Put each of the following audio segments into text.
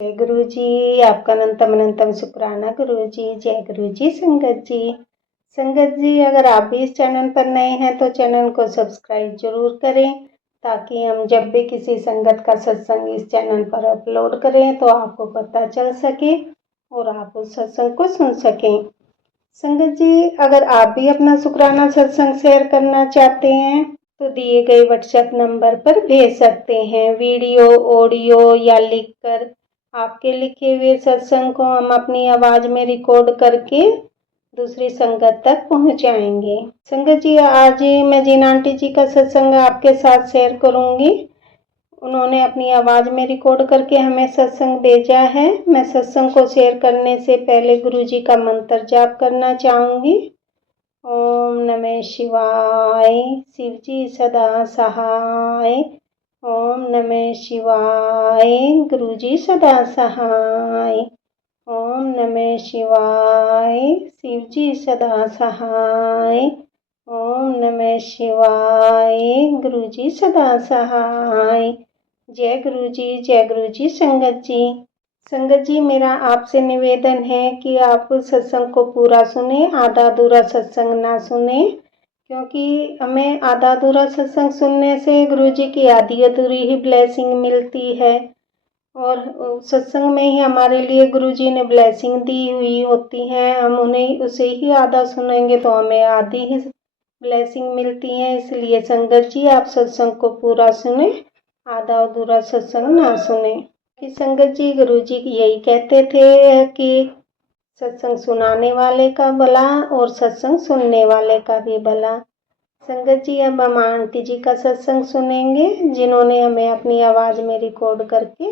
जय गुरु जी। आपका अनंतम अनंतम शुक्राना गुरु जी। जय गुरु जी। संगत जी, अगर आप भी इस चैनल पर नए हैं तो चैनल को सब्सक्राइब जरूर करें, ताकि हम जब भी किसी संगत का सत्संग इस चैनल पर अपलोड करें तो आपको पता चल सके और आप उस सत्संग को सुन सकें। संगत जी, अगर आप भी अपना शुक्राना सत्संग शेयर करना चाहते हैं तो दिए गए व्हाट्सएप नंबर पर भेज सकते हैं। वीडियो, ऑडियो या लिखकर आपके लिखे हुए सत्संग को हम अपनी आवाज में रिकॉर्ड करके दूसरी संगत तक पहुंचाएंगे। संगत जी, आज मैं जिन आंटी जी का सत्संग आपके साथ शेयर करूंगी, उन्होंने अपनी आवाज में रिकॉर्ड करके हमें सत्संग भेजा है। मैं सत्संग को शेयर करने से पहले गुरु जी का मंत्र जाप करना चाहूंगी। ओम नमः शिवाय, शिव जी सदा सहाय। ओम नमः शिवाय, गुरु जी सदा सहाय। ओम नमः शिवाय, शिव जी सदा सहाय। ओम नमः शिवाय, गुरु जी सदा सहाय। जय गुरु जी। जय गुरु जी। संगत जी, मेरा आपसे निवेदन है कि आप सत्संग को पूरा सुने, आधा अधूरा सत्संग ना सुने, क्योंकि हमें आधा अधूरा सत्संग सुनने से गुरु जी की आधी अधूरी ही ब्लेसिंग मिलती है, और सत्संग में ही हमारे लिए गुरु जी ने ब्लेसिंग दी हुई होती है। हम उन्हें उसे ही आधा सुनेंगे तो हमें आधी ही ब्लेसिंग मिलती है। इसलिए संगत जी, आप सत्संग को पूरा सुने, आधा अधूरा सत्संग ना सुने। कि संगत जी, गुरु जी यही कहते थे कि सत्संग सुनाने वाले का भला और सत्संग सुनने वाले का भी भला। संगत जी, अब हम आंटी जी का सत्संग सुनेंगे, जिन्होंने हमें अपनी आवाज में रिकॉर्ड करके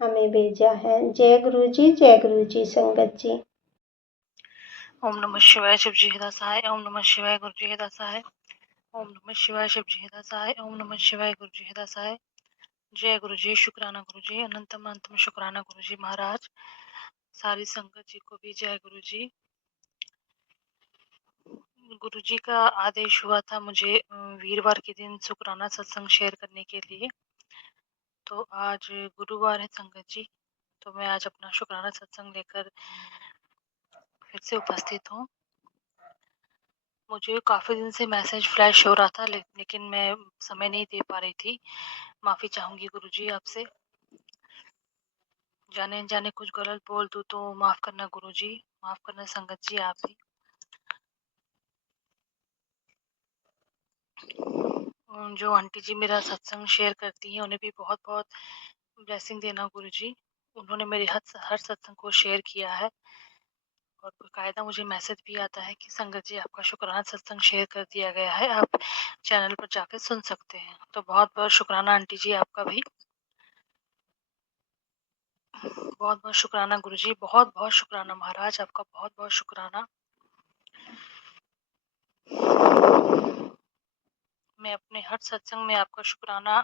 हमें भेजा है। जय गुरु जी। जय गुरु जी। संगत जी, ओम नमः शिवाय, शिव जी दासाय। ओम नमः शिवाय, गुरु जी दासाय। ओम नमः शिवाय, शिव जी दासाय। ओम नमः शिवाय, गुरु जी दासाय। जय गुरु जी। शुक्राना गुरु जी। अनंतम अनंतम शुक्राना गुरु जी महाराज। सारी संगत जी को भी जय गुरु जी। गुरु जी का आदेश हुआ था मुझे वीरवार के दिन शुक्राना सत्संग शेयर करने के लिए। तो आज गुरुवार है संगत जी, तो मैं आज अपना शुक्राना सत्संग लेकर फिर से उपस्थित हूँ। मुझे काफ़ी दिन से मैसेज फ्लैश हो रहा था, लेकिन मैं समय नहीं दे पा रही थी। माफ़ी चाहूँगी गुरुजी आपसे। जाने अनजाने कुछ गलत बोल दूँ तो माफ़ करना गुरुजी, माफ़ करना संगत जी आप भी। जो आंटी जी मेरा सत्संग शेयर करती हैं उन्हें भी बहुत बहुत ब्लेसिंग देना गुरुजी। उन्होंने मेरे हर सत्संग को शेयर किया है, और बाकायदा मुझे मैसेज भी आता है कि संगत जी आपका शुक्राना सत्संग शेयर कर दिया गया है, आप चैनल पर जाकर सुन सकते हैं। तो बहुत बहुत शुक्राना आंटी जी आपका भी। बहुत बहुत शुक्राना गुरुजी, बहुत बहुत शुक्राना महाराज, आपका बहुत बहुत शुक्राना। मैं अपने हर सत्संग में आपका शुक्राना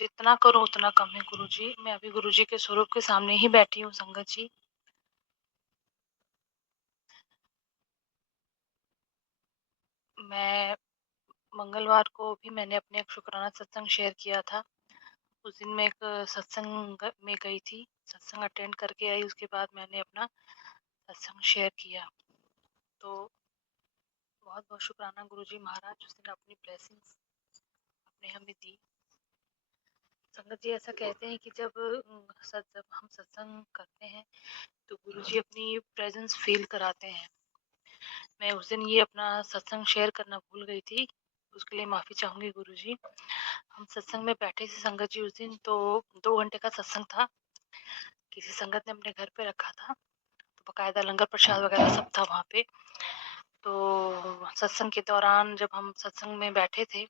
जितना करूं उतना कम है गुरुजी। मैं अभी गुरुजी के स्वरूप के सामने ही बैठी हूँ संगत जी। मैं मंगलवार को भी मैंने अपने एक शुक्राना सत्संग शेयर किया था। उस दिन मैं एक सत्संग में गई थी, सत्संग अटेंड करके आई, उसके बाद मैंने अपना सत्संग शेयर किया। तो बहुत बहुत शुक्राना गुरुजी महाराज, उस दिन अपनी ब्लेसिंग्स आपने हमें दी। संगत जी ऐसा कहते हैं कि जब हम सत्संग करते हैं तो गुरुजी अपनी प्रेजेंस फील कराते हैं। मैं उस दिन ये अपना सत्संग शेयर करना भूल गई थी, उसके लिए माफ़ी चाहूँगी गुरुजी। हम सत्संग में बैठे थे संगत जी उस दिन, तो 2 घंटे का सत्संग था, किसी संगत ने अपने घर पे रखा था, तो बाकायदा लंगर प्रसाद वगैरह सब था वहाँ पे। तो सत्संग के दौरान जब हम सत्संग में बैठे थे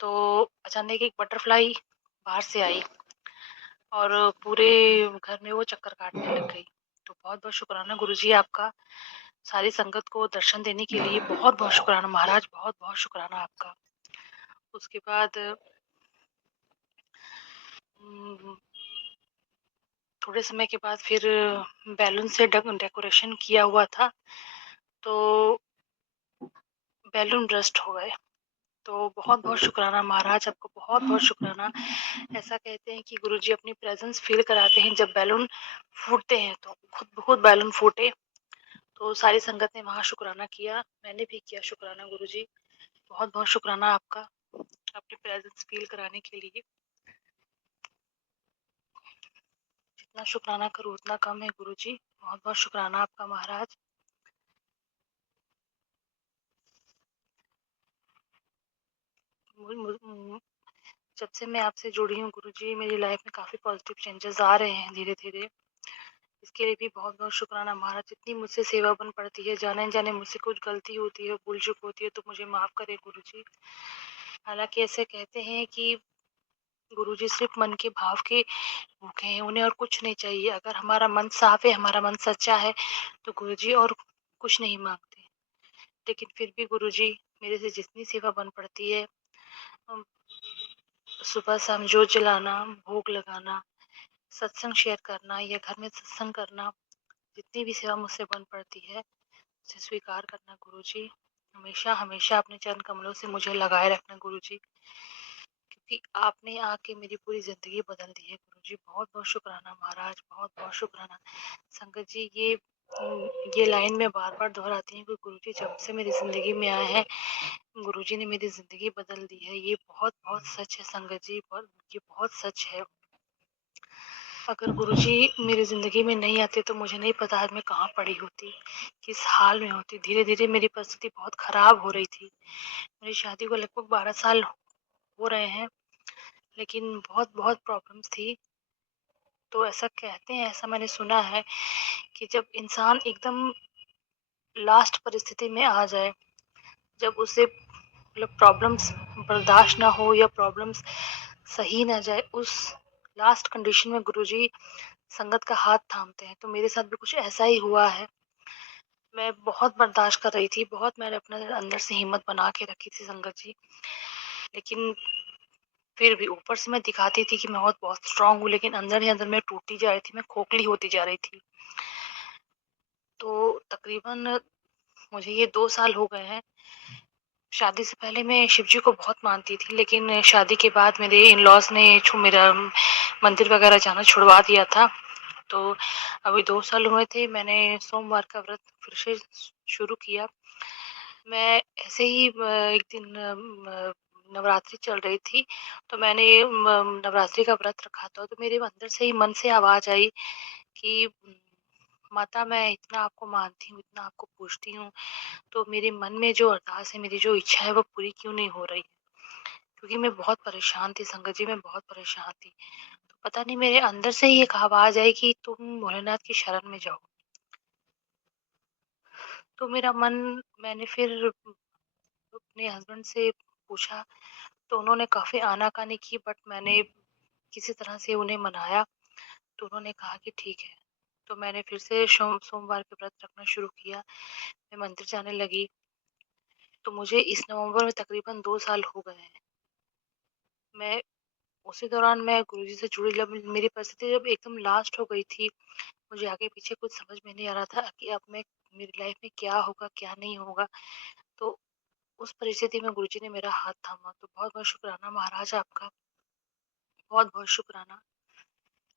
तो अचानक एक बटरफ्लाई बाहर से आई और पूरे घर में वो चक्कर काटने लग गई। तो बहुत बहुत शुक्राना गुरुजी आपका, सारी संगत को दर्शन देने के लिए बहुत बहुत शुक्राना महाराज, बहुत बहुत शुक्राना आपका। उसके बाद थोड़े समय के बाद फिर बैलून से डेकोरेशन किया हुआ था, तो बैलून ब्रस्ट हो गए। तो बहुत-बहुत शुक्राना महाराज, आपका बहुत-बहुत शुक्राना। ऐसा कहते हैं कि गुरुजी अपनी प्रेज़ेंस फ़ील कराते हैं जब बैलून फूटते हैं, तो खुद ब खुद बैलून फूटे। तो सारी संगत ने वहाँ शुक्राना किया, मैंने भी किया शुक्राना गुरुजी। बहुत-बहुत शुक्राना आपका, अपनी प्रेज़ेंस फ़ील कराने के लिए। जितना शुक्राना करूँ उतना कम है गुरुजी। बहुत-बहुत शुक्राना आपका महाराज। मुझ मुझ जब से मैं आपसे जुड़ी हूँ गुरुजी, मेरी लाइफ़ में काफ़ी पॉज़िटिव चेंजेज़ आ रहे हैं धीरे-धीरे। इसके लिए भी बहुत-बहुत शुक्राना महाराज। जितनी मुझसे सेवा बन पड़ती है, जाने-अनजाने मुझसे कुछ गलती होती है, भूल-चूक होती है, तो मुझे माफ़ करें गुरुजी। हालाँकि ऐसे कहते हैं कि गुरुजी सिर्फ़ मन के भाव के भूखे हैं, उन्हें और कुछ नहीं चाहिए। अगर हमारा मन साफ़ है, हमारा मन सच्चा है, तो गुरुजी और कुछ नहीं माँगते। लेकिन फिर भी गुरुजी, मेरे से जितनी सेवा बन पड़ती है, अम, सुबह-शाम जोत जलाना, भोग लगाना, सत्संग शेयर करना या घर में सत्संग करना, जितनी भी सेवा मुझसे बन पड़ती है, उसे स्वीकार करना गुरुजी। हमेशा अपने चरण कमलों से मुझे लगाए रखना गुरुजी, क्योंकि आपने आके मेरी पूरी ज़िंदगी बदल दी है गुरुजी। बहुत-बहुत शुक्राना महाराज, बहुत-बहुत शुक्राना। संगत जी, ये लाइन मैं बार-बार दोहराती हूँ कि गुरुजी जब से मेरी ज़िंदगी में आए हैं, गुरुजी ने मेरी ज़िंदगी बदल दी है। ये बहुत-बहुत सच है संगत जी, ये बहुत सच है। अगर गुरुजी मेरी ज़िंदगी में नहीं आते तो मुझे नहीं पता आज मैं कहाँ पड़ी होती, किस हाल में होती। धीरे-धीरे मेरी परिस्थिति बहुत ख़राब हो रही थी। मेरी शादी को लगभग 12 साल हो रहे हैं, लेकिन बहुत-बहुत प्रॉब्लम्स थी। तो ऐसा कहते हैं, ऐसा मैंने सुना है कि जब इंसान एकदम लास्ट परिस्थिति में आ जाए, जब उसे मतलब प्रॉब्लम्स बर्दाश्त ना हो या प्रॉब्लम्स सही ना जाए, उस लास्ट कंडीशन में गुरुजी संगत का हाथ थामते हैं। तो मेरे साथ भी कुछ ऐसा ही हुआ है। मैं बहुत बर्दाश्त कर रही थी, बहुत मैंने अपने अंदर से हिम्मत बना के रखी थी संगत जी। लेकिन फिर भी ऊपर से मैं दिखाती थी कि मैं बहुत स्ट्रॉन्ग हूँ, लेकिन अंदर ही अंदर मैं टूटती जा रही थी, मैं खोखली होती जा रही थी। तो तकरीबन मुझे ये 2 साल हो गए हैं। शादी से पहले मैं शिव जी को बहुत मानती थी, लेकिन शादी के बाद मेरे इन-लॉज़ ने मेरा मंदिर वगैरह जाना छुड़वा दिया था। तो अभी 2 साल हुए थे, मैंने सोमवार का व्रत फिर से शुरू किया। मैं ऐसे ही एक दिन नवरात्रि चल रही थी, तो मैंने नवरात्रि का व्रत रखा था, तो मेरे अंदर से ही मन से आवाज़ आई कि माता, मैं इतना आपको मानती हूँ, इतना आपको पूजती हूँ, तो मेरे मन में जो अरदास है, मेरी जो इच्छा है, वो पूरी क्यों नहीं हो रही? क्योंकि मैं बहुत परेशान थी संगत जी, मैं बहुत परेशान थी। तो पता नहीं मेरे अंदर से ही एक आवाज़ आई कि तुम भोलेनाथ की शरण में जाओ। तो मेरा मन, मैंने फिर अपने हस्बैंड से पूछा, तो उन्होंने काफ़ी आनाकानी की, बट मैंने किसी तरह से उन्हें मनाया, तो उन्होंने कहा कि ठीक है। तो मैंने फिर से सोमवार के व्रत रखना शुरू किया, मैं मंदिर जाने लगी। तो मुझे इस नवंबर में तकरीबन 2 साल हो गए हैं। मैं उसी दौरान मैं गुरुजी से जुड़ी, जब मेरी परिस्थिति जब एकदम लास्ट हो गई थी, मुझे आगे-पीछे कुछ समझ में नहीं आ रहा था कि अब मैं, मेरी लाइफ़ में क्या होगा, क्या नहीं होगा। तो उस परिस्थिति में गुरुजी ने मेरा हाथ थामा। तो बहुत-बहुत शुक्राना महाराज आपका, बहुत-बहुत शुक्राना।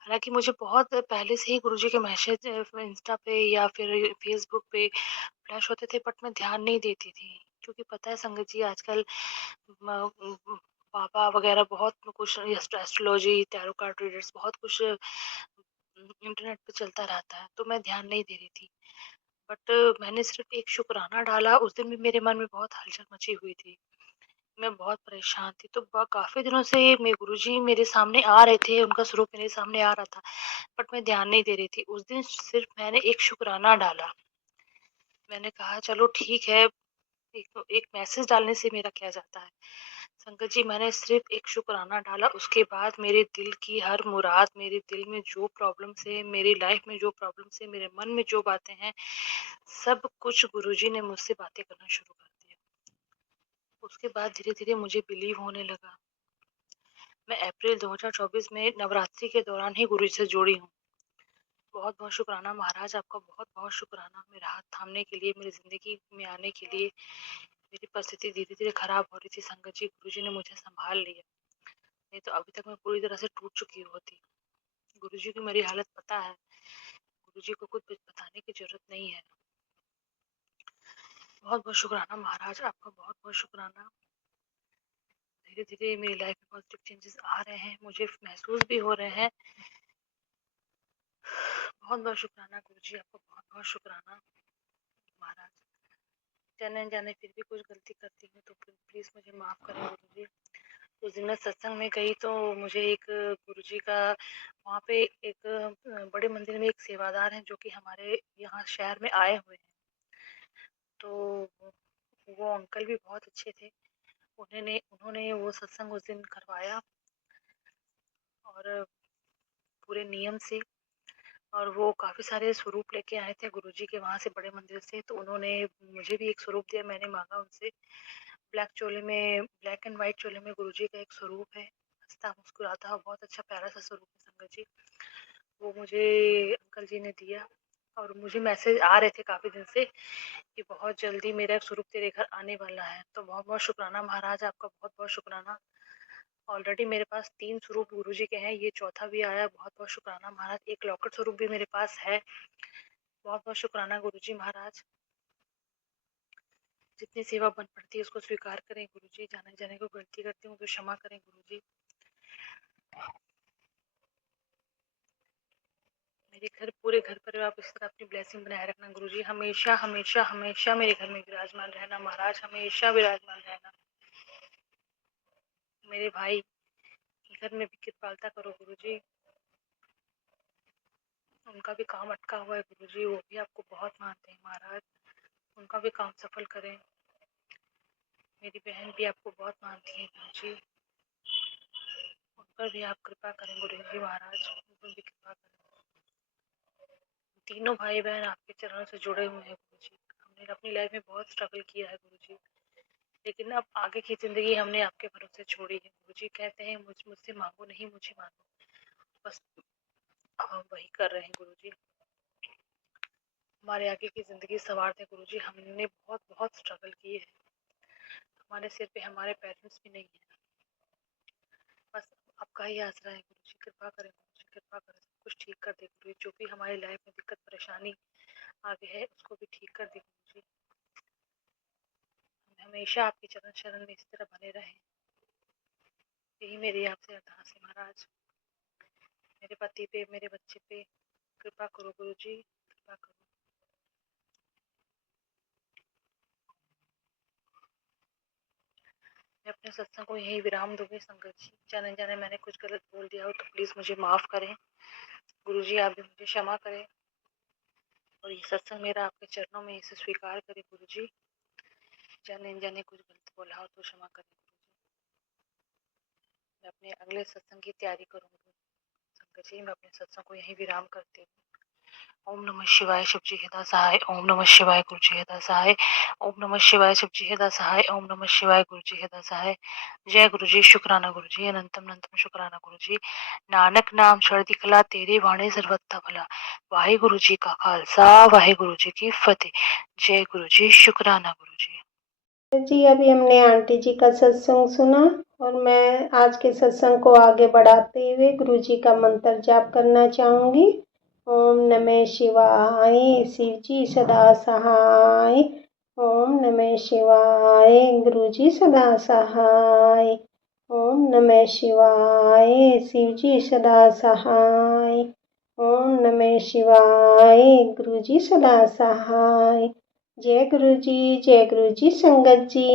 हालाँकि मुझे बहुत पहले से ही गुरुजी के मैसेज इंस्टा पे या फिर फ़ेसबुक पे फ्लैश होते थे, बट मैं ध्यान नहीं देती थी। क्योंकि पता है संगत जी, आजकल म पापा वगैरह बहुत कुछ एस्ट्रोलॉजी, टैरो कार्ड रीडर्स, बहुत कुछ इंटरनेट पे चलता रहता है, तो मैं ध्यान नहीं दे रही थी। बट मैंने सिर्फ़ एक शुकराना डाला, उस दिन भी मेरे मन में बहुत हलचल मची हुई थी। मैं बहुत परेशान थी, तो काफ़ी दिनों से मेरे गुरुजी मेरे सामने आ रहे थे, उनका स्वरूप मेरे सामने आ रहा था, बट मैं ध्यान नहीं दे रही थी। उस दिन सिर्फ़ मैंने एक शुकराना डाला। मैंने कहा चलो ठीक है, एक मैसेज डालने से मेरा क्या जाता है। संगत जी, मैंने सिर्फ़ एक शुकराना डाला, उसके बाद मेरे दिल की हर मुराद, मेरे दिल में जो प्रॉब्लम्स है, मेरी लाइफ़ में जो प्रॉब्लम्स है, मेरे मन में जो बातें हैं, सब कुछ गुरुजी ने मुझसे बातें करना शुरू कर दिया। उसके बाद धीरे-धीरे मुझे बिलीव होने लगा। मैं अप्रैल 2024 में नवरात्रि के दौरान ही गुरुजी से जुड़ी हूँ। बहुत-बहुत शुकराना महाराज आपका, बहुत-बहुत शुकराना मेरा हाथ थामने के लिए, मेरी ज़िंदगी में आने के लिए। मेरी परिस्थिति धीरे धीरे खराब हो रही थी संगत जी, गुरुजी ने मुझे संभाल लिया, नहीं तो अभी तक मैं पूरी तरह से टूट चुकी होती। गुरुजी को मेरी हालत पता है, गुरुजी को कुछ बताने की जरूरत नहीं है। बहुत बहुत शुक्राना महाराज, आपका बहुत बहुत शुक्राना। धीरे धीरे मेरी लाइफ में पॉजिटिव चेंजेस आ रहे हैं, मुझे महसूस भी हो रहे हैं। बहुत बहुत शुक्राना गुरुजी, आपको बहुत बहुत शुक्राना महाराज। जाने जाने फिर भी कुछ गलती करती हूँ तो प्लीज मुझे माफ करें गुरुजी। उस दिन मैं सत्संग में गई तो मुझे एक गुरुजी का वहाँ पे एक बड़े मंदिर में एक सेवादार हैं जो कि हमारे यहाँ शहर में आए हुए हैं। तो वो अंकल भी बहुत अच्छे थे, उन्होंने वो सत्संग उस दिन करवाया और पूरे नियम से, और वो काफ़ी सारे स्वरूप लेके आए थे गुरुजी के वहाँ से बड़े मंदिर से। तो उन्होंने मुझे भी एक स्वरूप दिया, मैंने मांगा उनसे। ब्लैक चोले में, ब्लैक एंड व्हाइट चोले में गुरुजी का एक स्वरूप है, हंसता मुस्कुराता हुआ, बहुत अच्छा प्यारा सा स्वरूप है संगत जी। वो मुझे अंकल जी ने दिया और मुझे मैसेज आ रहे थे काफ़ी दिन से कि बहुत जल्दी मेरा एक स्वरूप तेरे घर आने वाला है। तो बहुत बहुत शुक्राना महाराज, आपका बहुत बहुत शुक्राना। ऑलरेडी मेरे पास 3 स्वरूप गुरुजी के हैं, ये चौथा भी आया। बहुत बहुत शुक्राना महाराज। एक लॉकेट स्वरूप भी मेरे पास है। बहुत बहुत शुक्राना गुरुजी महाराज। जितनी सेवा बन पड़ती है उसको स्वीकार करें गुरुजी। जाने जाने को गलती करती हूँ तो क्षमा करें गुरुजी। मेरे घर, पूरे घर पर आप इस तरह अपनी ब्लेसिंग बनाए रखना गुरुजी। हमेशा हमेशा हमेशा मेरे घर में विराजमान रहना महाराज, हमेशा विराजमान रहना। मेरे भाई के घर में भी कृपालता करो गुरुजी, उनका भी काम अटका हुआ है गुरुजी, वो भी आपको बहुत मानते हैं महाराज, उनका भी काम सफल करें। मेरी बहन भी आपको बहुत मानती है गुरुजी, उन पर भी आप कृपा करें गुरुजी महाराज, उन पर भी कृपा करें। तीनों भाई बहन आपके चरणों से जुड़े हुए हैं गुरुजी। हमने अपनी लाइफ में बहुत स्ट्रगल किया है गुरुजी, लेकिन अब आगे की जिंदगी हमने आपके भरोसे छोड़ी है गुरुजी। कहते हैं मुझसे मांगो नहीं, मुझे मांगो, बस हम वही कर रहे हैं गुरुजी। हमारे आगे की जिंदगी संवारते गुरुजी, हमने बहुत बहुत स्ट्रगल किए है। हमारे सिर पे हमारे पेरेंट्स भी नहीं है, बस आपका ही आसरा है गुरुजी। कृपा करें गुरुजी, कृपा करें, सब कुछ ठीक कर दे गुरुजी। जो भी हमारी लाइफ में दिक्कत परेशानी आगे है उसको भी ठीक कर दे गुरुजी। हमेशा आपके चरण शरण में इस तरह बने रहें, यही मेरी आपसे अरदास है महाराज। मेरे पति पे, मेरे बच्चे पे कृपा करो गुरुजी, कृपा करो। मैं अपने सत्संग को यही विराम दूंगी संगत जी। जाने जाने मैंने कुछ गलत बोल दिया हो तो प्लीज मुझे माफ करें गुरुजी, आप भी मुझे क्षमा करें और ये सत्संग मेरा आपके चरणों में इसे स्वीकार करें गुरुजी। जाने जाने कुछ गलत बोला हो तो क्षमा करें गुरुजी। मैं अपने अगले सत्संग की तैयारी करूंगी संगत जी। मैं अपने सत्संग को यही विराम करती हूँ। ओम नमः शिवाय शिवजी हृदय सहाय, ओम नमः शिवाय गुरुजी हृदय सहाय, ओम नमः शिवाय शिवजी हृदय सहाय, ओम नमः शिवाय गुरुजी हृदय सहाय। जय गुरुजी, शुक्राना गुरुजी, अनंतम अनंतम शुक्राना गुरुजी। नानक नाम चढ़ती कला, तेरे बाणे सर्वथा भला। वाहे गुरु जी का खालसा, वाहे गुरु जी की फतेह। जय गुरुजी, शुक्राना गुरुजी। जी अभी हमने आंटी जी का सत्संग सुना और मैं आज के सत्संग को आगे बढ़ाते हुए गुरु जी का मंत्र जाप करना चाहूँगी। ओम नमः शिवाय, शिव जी सदा सहाय। ओम नमः शिवाय, गुरु जी सदा सहाय। ओम नमः शिवाय, शिव जी सदा सहाय। ओम नमः शिवाय, गुरु जी सदा सहाय। जय गुरु जी, जय गुरु जी संगत जी।